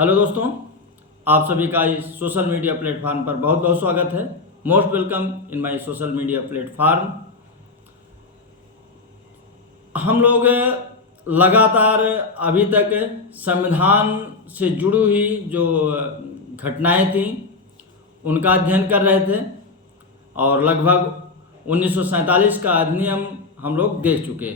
Hello दोस्तों, आप सभी का इस सोशल मीडिया प्लेटफॉर्म पर बहुत बहुत स्वागत है। Most welcome in my social media platform. हम लोग लगातार अभी तक संविधान से जुड़ी हुई जो घटनाएं थी उनका अध्ययन कर रहे थे और लगभग 1947 का अधिनियम हम लोग देख चुके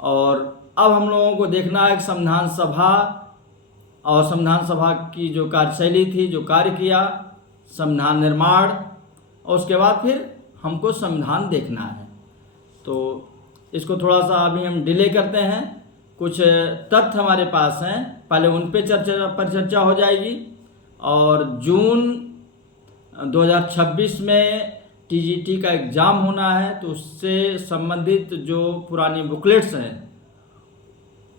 और अब हम लोगों को देखना है कि संविधान सभा और संविधान सभा की जो कार्यशैली थी, जो कार्य किया, संविधान निर्माण, और उसके बाद फिर हमको संविधान देखना है। तो इसको थोड़ा सा अभी हम डिले करते हैं। कुछ तथ्य हमारे पास हैं, पहले उन पे चर्चा हो जाएगी और जून 2026 में टीजीटी का एग्ज़ाम होना है, तो उससे संबंधित जो पुरानी बुकलेट्स हैं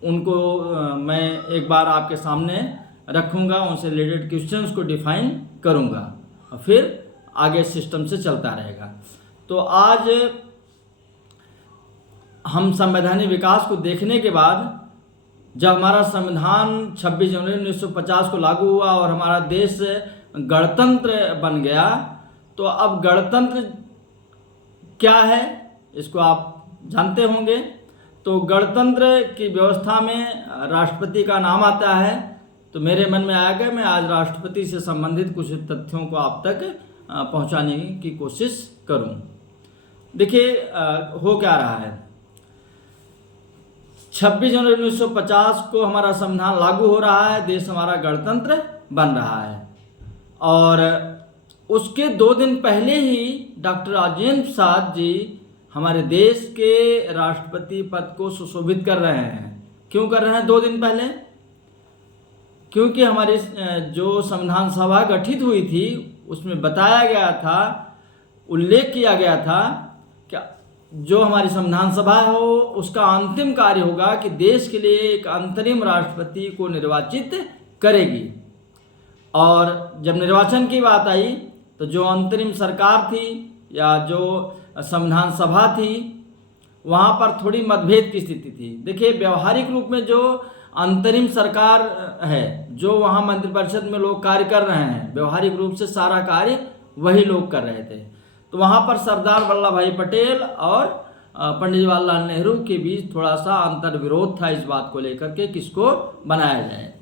उनको मैं एक बार आपके सामने रखूँगा, उनसे रिलेटेड क्वेश्चंस को डिफाइन करूँगा और फिर आगे सिस्टम से चलता रहेगा। तो आज हम संवैधानिक विकास को देखने के बाद जब हमारा संविधान 26 जनवरी 1950 को लागू हुआ और हमारा देश गणतंत्र बन गया, तो अब गणतंत्र क्या है इसको आप जानते होंगे। तो गणतंत्र की व्यवस्था में राष्ट्रपति का नाम आता है, तो मेरे मन में आया कि मैं आज राष्ट्रपति से संबंधित कुछ तथ्यों को आप तक पहुंचाने की कोशिश करूं। देखिए हो क्या रहा है, 26 जनवरी 1950 को हमारा संविधान लागू हो रहा है, देश हमारा गणतंत्र बन रहा है और उसके 2 दिन पहले ही डॉक्टर राजेंद्र प्रसाद जी हमारे देश के राष्ट्रपति पद को सुशोभित कर रहे हैं। क्यों कर रहे हैं 2 दिन पहले? क्योंकि हमारी जो संविधान सभा गठित हुई थी उसमें बताया गया था, उल्लेख किया गया था कि जो हमारी संविधान सभा हो उसका अंतिम कार्य होगा कि देश के लिए एक अंतरिम राष्ट्रपति को निर्वाचित करेगी। और जब निर्वाचन की बात आई तो जो अंतरिम सरकार थी या जो संविधान सभा थी वहाँ पर थोड़ी मतभेद की स्थिति थी। देखिए व्यवहारिक रूप में जो अंतरिम सरकार है, जो वहाँ मंत्रिपरिषद में लोग कार्य कर रहे हैं, व्यवहारिक रूप से सारा कार्य वही लोग कर रहे थे। तो वहाँ पर सरदार वल्लभ भाई पटेल और पंडित जवाहरलाल नेहरू के बीच थोड़ा सा अंतर विरोध था इस बात को लेकर के किसको बनाया जाए।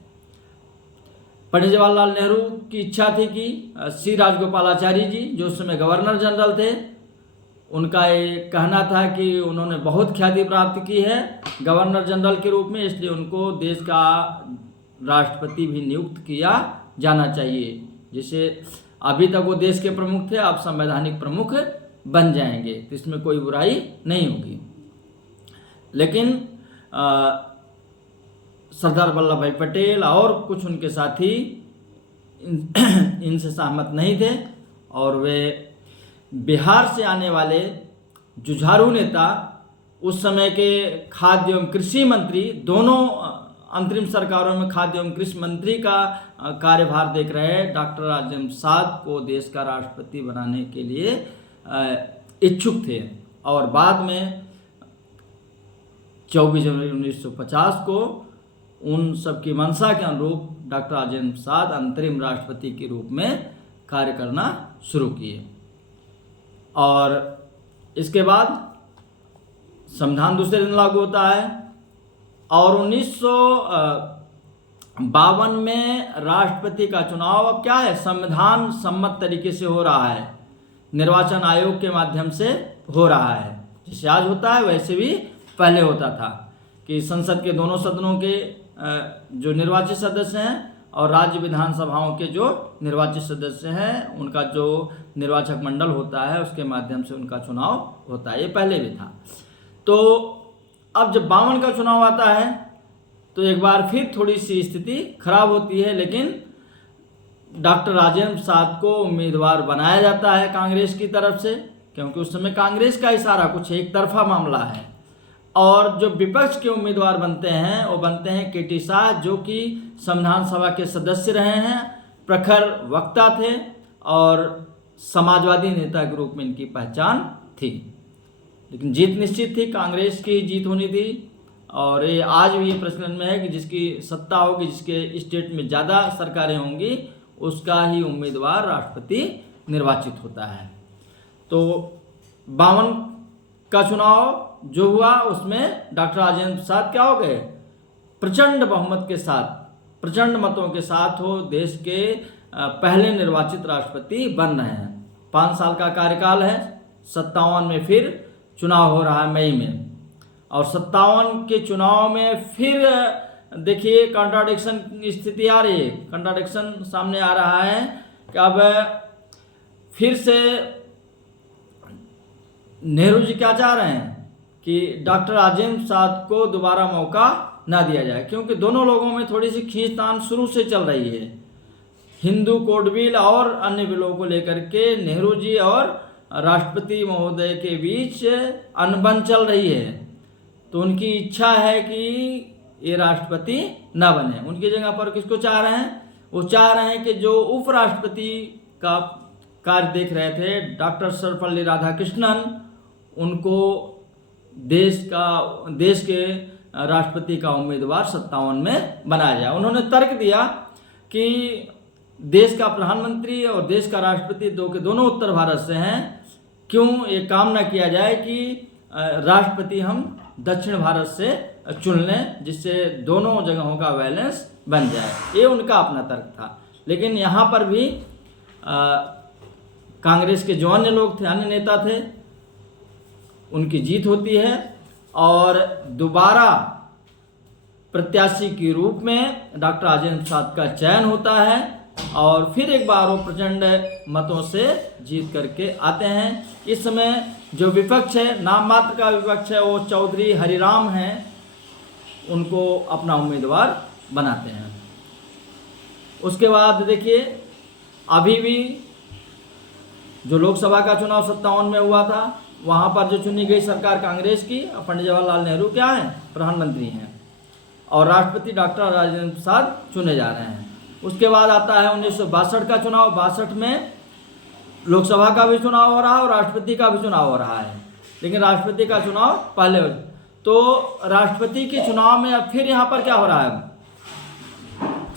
पंडित जवाहरलाल नेहरू की इच्छा थी कि सी राजगोपालाचारी जी जो उस समय गवर्नर जनरल थे, उनका ये कहना था कि उन्होंने बहुत ख्याति प्राप्त की है गवर्नर जनरल के रूप में, इसलिए उनको देश का राष्ट्रपति भी नियुक्त किया जाना चाहिए। जैसे अभी तक वो देश के प्रमुख थे, अब संवैधानिक प्रमुख बन जाएंगे, तो इसमें कोई बुराई नहीं होगी। लेकिन सरदार वल्लभ भाई पटेल और कुछ उनके साथी इनसे सहमत नहीं थे और वे बिहार से आने वाले जुझारू नेता, उस समय के खाद्य एवं कृषि मंत्री, दोनों अंतरिम सरकारों में खाद्य एवं कृषि मंत्री का कार्यभार देख रहे डॉक्टर राजेंद्र प्रसाद को देश का राष्ट्रपति बनाने के लिए इच्छुक थे। और बाद में 24 जनवरी 1950 को उन सबकी मंशा के अनुरूप डॉक्टर राजेंद्र प्रसाद अंतरिम राष्ट्रपति के रूप में कार्य करना शुरू किए और इसके बाद संविधान दूसरे दिन लागू होता है और 1952 में राष्ट्रपति का चुनाव अब क्या है, संविधान सम्मत तरीके से हो रहा है, निर्वाचन आयोग के माध्यम से हो रहा है। जैसे आज होता है वैसे भी पहले होता था कि संसद के दोनों सदनों के जो निर्वाचित सदस्य हैं और राज्य विधानसभाओं के जो निर्वाचित सदस्य हैं उनका जो निर्वाचक मंडल होता है उसके माध्यम से उनका चुनाव होता है। ये पहले भी था। तो अब जब 52 का चुनाव आता है तो एक बार फिर थोड़ी सी स्थिति खराब होती है, लेकिन डॉक्टर राजेंद्र प्रसाद को उम्मीदवार बनाया जाता है कांग्रेस की तरफ से, क्योंकि उस समय कांग्रेस का ही सारा कुछ एक तरफा मामला है। और जो विपक्ष के उम्मीदवार बनते हैं वो बनते हैं केटी शाह, जो कि संविधान सभा के सदस्य रहे हैं, प्रखर वक्ता थे और समाजवादी नेता के रूप में इनकी पहचान थी। लेकिन जीत निश्चित थी, कांग्रेस की जीत होनी थी और ये आज भी ये प्रचलन में है कि जिसकी सत्ता होगी, जिसके स्टेट में ज़्यादा सरकारें होंगी, उसका ही उम्मीदवार राष्ट्रपति निर्वाचित होता है। तो 52 का चुनाव जो हुआ उसमें डॉक्टर राजेंद्र प्रसाद क्या हो गए, प्रचंड बहुमत के साथ, प्रचंड मतों के साथ वो देश के पहले निर्वाचित राष्ट्रपति बन रहे हैं। 5 साल का कार्यकाल है। 57 में फिर चुनाव हो रहा है मई में, और 57 के चुनाव में फिर देखिए कॉन्ट्राडिक्शन स्थिति आ रही है, कॉन्ट्राडिक्शन सामने आ रहा है कि अब फिर से नेहरू जी क्या चाह रहे हैं कि डॉक्टर राजेंद्र प्रसाद को दोबारा मौका ना दिया जाए, क्योंकि दोनों लोगों में थोड़ी सी खींचतान शुरू से चल रही है। हिंदू कोड बिल और अन्य बिलों को लेकर के नेहरू जी और राष्ट्रपति महोदय के बीच अनबन चल रही है। तो उनकी इच्छा है कि ये राष्ट्रपति न बने, उनकी जगह पर किसको चाह रहे हैं, वो चाह रहे हैं कि जो उपराष्ट्रपति का कार्य देख रहे थे डॉक्टर सर्वपल्ली राधाकृष्णन, उनको देश के राष्ट्रपति का उम्मीदवार 57 में बनाया जाए। उन्होंने तर्क दिया कि देश का प्रधानमंत्री और देश का राष्ट्रपति दोनों उत्तर भारत से हैं, क्यों ये काम ना किया जाए कि राष्ट्रपति हम दक्षिण भारत से चुन लें, जिससे दोनों जगहों का बैलेंस बन जाए। ये उनका अपना तर्क था। लेकिन यहाँ पर भी कांग्रेस के जो अन्य लोग थे, अन्य नेता थे, उनकी जीत होती है और दोबारा प्रत्याशी के रूप में डॉक्टर राजेंद्र प्रसाद का चयन होता है और फिर एक बार वो प्रचंड मतों से जीत करके आते हैं। इस समय जो विपक्ष है, नाम मात्र का विपक्ष है, वो चौधरी हरिराम हैं, उनको अपना उम्मीदवार बनाते हैं। उसके बाद देखिए अभी भी जो लोकसभा का चुनाव 57 में हुआ था, वहाँ पर जो चुनी गई सरकार कांग्रेस की, पंडित जवाहरलाल नेहरू क्या हैं, प्रधानमंत्री हैं, और राष्ट्रपति डॉक्टर राजेंद्र प्रसाद चुने जा रहे हैं। उसके बाद आता है 1962 का चुनाव। 62 में लोकसभा का भी चुनाव हो रहा है और राष्ट्रपति का भी चुनाव हो रहा है, लेकिन राष्ट्रपति का चुनाव पहले हो। तो राष्ट्रपति के चुनाव में अब फिर यहाँ पर क्या हो रहा है,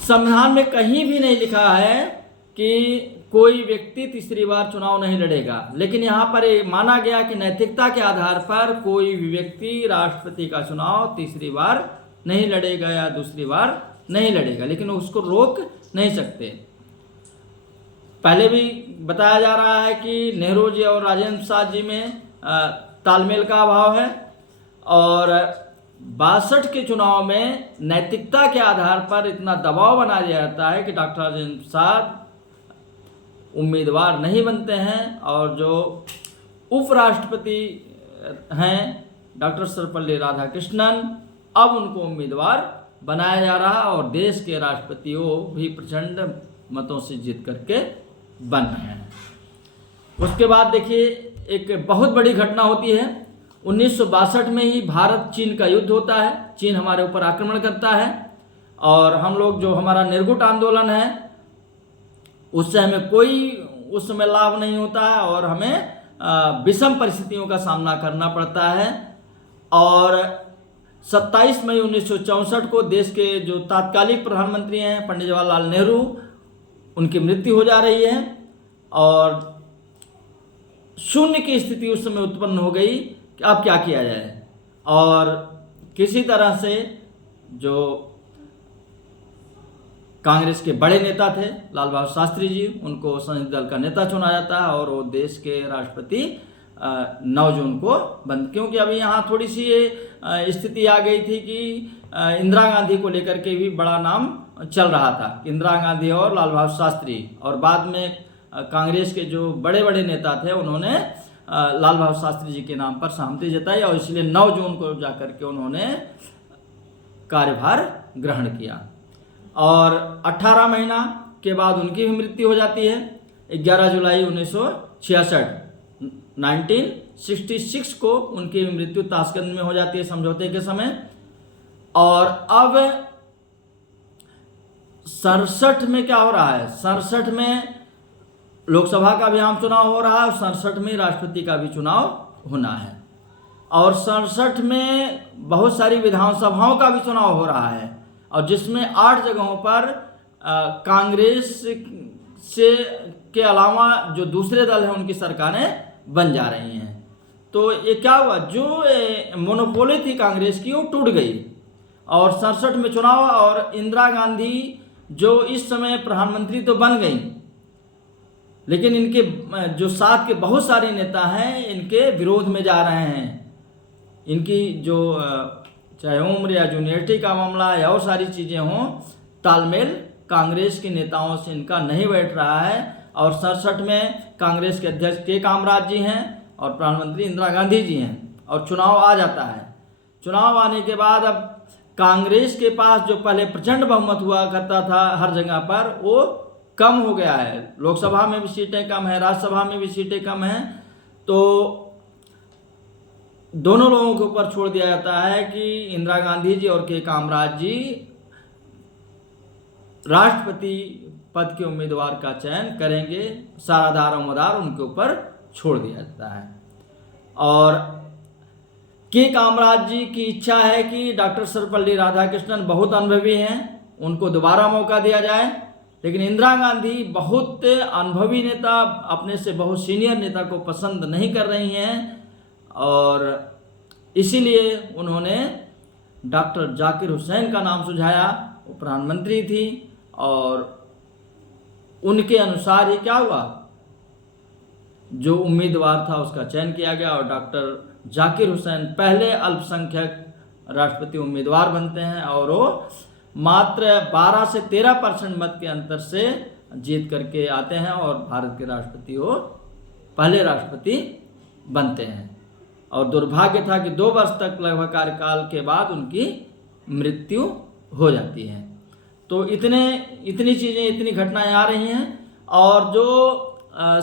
संविधान में कहीं भी नहीं लिखा है कि कोई व्यक्ति तीसरी बार चुनाव नहीं लड़ेगा, लेकिन यहाँ पर माना गया कि नैतिकता के आधार पर कोई भी व्यक्ति राष्ट्रपति का चुनाव तीसरी बार नहीं लड़ेगा या दूसरी बार नहीं लड़ेगा, लेकिन उसको रोक नहीं सकते। पहले भी बताया जा रहा है कि नेहरू जी और राजेंद्र प्रसाद जी में तालमेल का अभाव है, और 62 के चुनाव में नैतिकता के आधार पर इतना दबाव बनाया जाता है कि डॉक्टर राजेंद्र प्रसाद उम्मीदवार नहीं बनते हैं, और जो उपराष्ट्रपति हैं डॉक्टर सर्वपल्ली राधाकृष्णन, अब उनको उम्मीदवार बनाया जा रहा है और देश के राष्ट्रपति वो भी प्रचंड मतों से जीत करके बन रहे हैं। उसके बाद देखिए एक बहुत बड़ी घटना होती है। 1962 में ही भारत चीन का युद्ध होता है। चीन हमारे ऊपर आक्रमण करता है और हम लोग जो हमारा निर्गुट आंदोलन है उससे हमें कोई उस समय लाभ नहीं होता है और हमें विषम परिस्थितियों का सामना करना पड़ता है। और 27 मई 1964 को देश के जो तात्कालिक प्रधानमंत्री हैं पंडित जवाहरलाल नेहरू, उनकी मृत्यु हो जा रही है और शून्य की स्थिति उस समय उत्पन्न हो गई कि अब क्या किया जाए। और किसी तरह से जो कांग्रेस के बड़े नेता थे लाल बहादुर शास्त्री जी, उनको संसदीय दल का नेता चुना जाता है और वो देश के राष्ट्रपति 9 जून को बंद, क्योंकि अभी यहाँ थोड़ी सी ये स्थिति आ गई थी कि इंदिरा गांधी को लेकर के भी बड़ा नाम चल रहा था, इंदिरा गांधी और लाल बहादुर शास्त्री, और बाद में कांग्रेस के जो बड़े बड़े नेता थे उन्होंने लाल बहादुर शास्त्री जी के नाम पर सहमति जताई और इसलिए 9 जून को जाकर के उन्होंने कार्यभार ग्रहण किया। और 18 महीना के बाद उनकी भी मृत्यु हो जाती है। 11 जुलाई 1966 को उनकी मृत्यु ताशकंद में हो जाती है समझौते के समय। और अब 67 में क्या हो रहा है, 67 में लोकसभा का भी आम चुनाव हो रहा है और 67 में राष्ट्रपति का भी चुनाव होना है। और 67 में बहुत सारी विधानसभाओं का भी चुनाव हो रहा है, और जिसमें 8 जगहों पर कांग्रेस से के अलावा जो दूसरे दल हैं उनकी सरकारें बन जा रही हैं। तो ये क्या हुआ, जो मोनोपोली थी कांग्रेस की वो टूट गई, और 67 में चुनाव, और इंदिरा गांधी जो इस समय प्रधानमंत्री तो बन गई, लेकिन इनके जो साथ के बहुत सारे नेता हैं इनके विरोध में जा रहे हैं। इनकी जो चाहे उम्र या जूनियरिटी का मामला या और सारी चीज़ें हों, तालमेल कांग्रेस के नेताओं से इनका नहीं बैठ रहा है। और 67 में कांग्रेस के अध्यक्ष के कामराज जी हैं और प्रधानमंत्री इंदिरा गांधी जी हैं, और चुनाव आ जाता है। चुनाव आने के बाद अब कांग्रेस के पास जो पहले प्रचंड बहुमत हुआ करता था हर जगह पर, वो कम हो गया है। लोकसभा में भी सीटें कम हैं, राज्यसभा में भी सीटें कम हैं। तो दोनों लोगों के ऊपर छोड़ दिया जाता है कि इंदिरा गांधी जी और के कामराज जी राष्ट्रपति पद के उम्मीदवार का चयन करेंगे। सारा दारोमदार उनके ऊपर छोड़ दिया जाता है। और के कामराज जी की इच्छा है कि डॉक्टर सर्वपल्ली राधाकृष्णन बहुत अनुभवी हैं, उनको दोबारा मौका दिया जाए। लेकिन इंदिरा गांधी बहुत अनुभवी नेता, अपने से बहुत सीनियर नेता को पसंद नहीं कर रही हैं, और इसीलिए उन्होंने डॉक्टर जाकिर हुसैन का नाम सुझाया। वो प्रधानमंत्री थी, और उनके अनुसार ही क्या हुआ, जो उम्मीदवार था उसका चयन किया गया, और डॉक्टर जाकिर हुसैन पहले अल्पसंख्यक राष्ट्रपति उम्मीदवार बनते हैं, और वो मात्र 12 से 13% मत के अंतर से जीत करके आते हैं, और भारत के राष्ट्रपति वो पहले राष्ट्रपति बनते हैं। और दुर्भाग्य था कि 2 वर्ष तक लगभग कार्यकाल के बाद उनकी मृत्यु हो जाती है। तो इतनी चीज़ें, इतनी घटनाएं आ रही हैं। और जो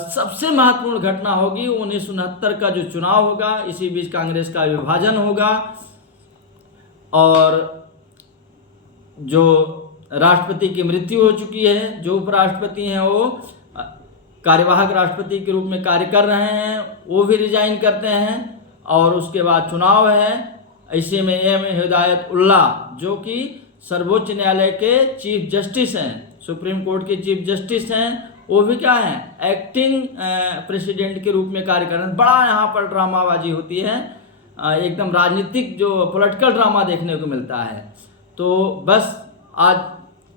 सबसे महत्वपूर्ण घटना होगी 1969 का जो चुनाव होगा, इसी बीच कांग्रेस का विभाजन होगा, और जो राष्ट्रपति की मृत्यु हो चुकी है, जो उपराष्ट्रपति हैं वो कार्यवाहक राष्ट्रपति के रूप में कार्य कर रहे हैं, वो भी रिजाइन करते हैं, और उसके बाद चुनाव है। ऐसे में एम हिदायत उल्लाह, जो कि सर्वोच्च न्यायालय के चीफ जस्टिस हैं, सुप्रीम कोर्ट के चीफ जस्टिस हैं, वो भी क्या है, एक्टिंग प्रेसिडेंट के रूप में कार्य कर रहे हैं। बड़ा यहाँ पर ड्रामाबाजी होती है, एकदम राजनीतिक जो पॉलिटिकल ड्रामा देखने को मिलता है। तो बस आज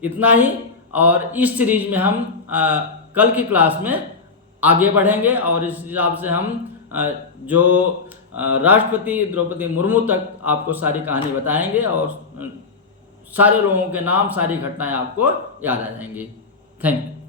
इतना ही, और इस सीरीज में हम कल की क्लास में आगे बढ़ेंगे, और इस हिसाब से हम जो राष्ट्रपति द्रौपदी मुर्मू तक आपको सारी कहानी बताएंगे, और सारे लोगों के नाम, सारी घटनाएं आपको याद आ जाएंगी। Thank you.